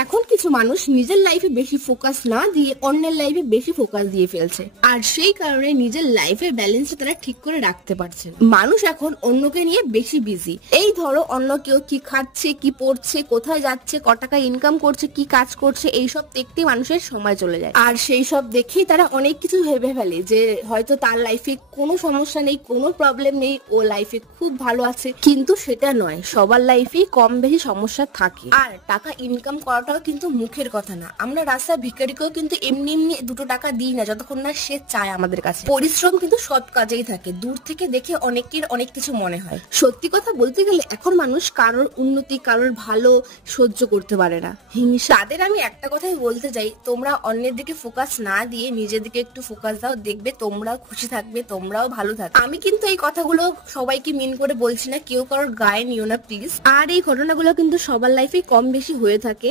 এখন কিছু মানুষ নিজের লাইফে বেশি ফোকাস না দিয়ে অন্যের লাইফে বেশি ফোকাস দিয়ে ফেলছে, আর সেই কারণে নিজের লাইফের ব্যালেন্সটা তারা ঠিক করে রাখতে পারছে না। মানুষ এখন অন্যকে নিয়ে বেশি বিজি। এই ধরো অন্য কেউ কি খাচ্ছে, কি পড়ছে, কোথায় যাচ্ছে, ক টাকা ইনকাম করছে, কি কাজ করছে, এইসব দেখতে মানুষের সময় চলে যায়। আর সেই সব দেখেই তারা অনেক কিছু ভেবে ফেলে যে হয়তো তার লাইফে কোনো সমস্যা নেই, কোনো প্রবলেম নেই, ও লাইফে খুব ভালো আছে। কিন্তু সেটা নয়, সবার লাইফেই কম বেশি সমস্যা থাকে। আর টাকা ইনকাম করাটাও কিন্তু মুখের কথা না। আমরা রাস্তা ভিখারিকেও কিন্তু এমনি এমনি 2 টাকা দিই না যতক্ষণ না সে চায় আমাদের কাছে। পরিশ্রম কিন্তু সৎ কাজেই থাকে। দূর থেকে দেখে অনেকের অনেক কিছু মনে হয়। সত্যি কথা বলতে গেলে এখন মানুষ কারোর উন্নতি, কারোর ভালো সহ্য করতে পারে না। হিংসা। তাদের আমি একটা কথাই বলতে চাই, তোমরা অন্যের দিকে ফোকাস না দিয়ে নিজের দিকে একটু ফোকাস দাও, দেখবে তোমরাও খুশি থাকবে, তোমরাও ভালো থাকবে। আমি কিন্তু এই কথাগুলো সবাইকে মিন করে বলছি না, কেউ কারোর গায়ে নিও না প্লিজ। আর এই ঘটনাগুলো কিন্তু সবার লাইফে কম বেশি হয়ে থাকে।